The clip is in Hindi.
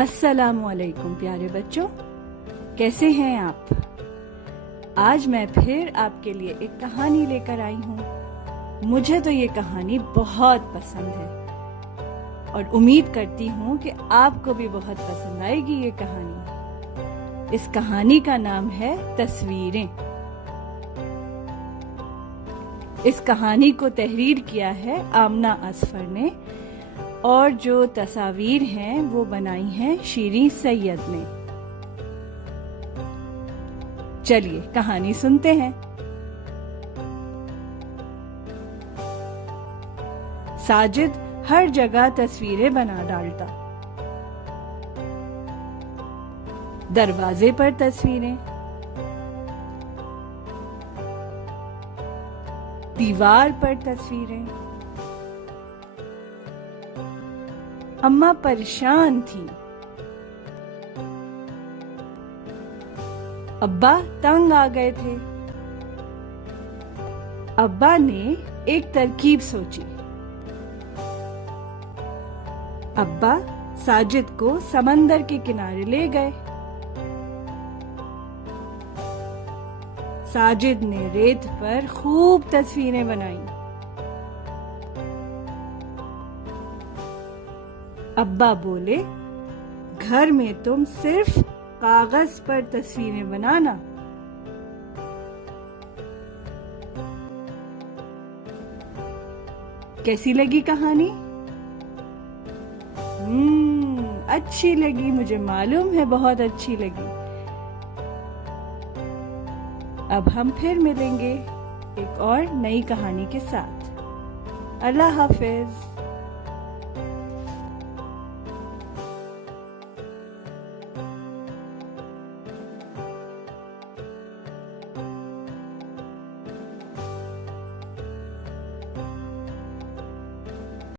अस्सलामुअलैकुम प्यारे बच्चों, कैसे हैं आप। आज मैं फिर आपके लिए एक कहानी लेकर आई हूँ। मुझे तो ये कहानी बहुत पसंद है और उम्मीद करती हूँ कि आपको भी बहुत पसंद आएगी ये कहानी। इस कहानी का नाम है तस्वीरें। इस कहानी को तहरीर किया है आमना असफर ने और जो तस्वीर हैं वो बनाई हैं शीरीं सैयद ने। चलिए कहानी सुनते हैं। साजिद हर जगह तस्वीरें बना डालता। दरवाजे पर तस्वीरें, दीवार पर तस्वीरें। अम्मा परेशान थी। अब्बा तंग आ गए थे। अब्बा ने एक तरकीब सोची। अब्बा साजिद को समंदर के किनारे ले गए। साजिद ने रेत पर खूब तस्वीरें बनाई। अब्बा बोले, घर में तुम सिर्फ कागज पर तस्वीरें बनाना। कैसी लगी कहानी? अच्छी लगी, मुझे मालूम है बहुत अच्छी लगी। अब हम फिर मिलेंगे एक और नई कहानी के साथ। अल्लाह हाफिज।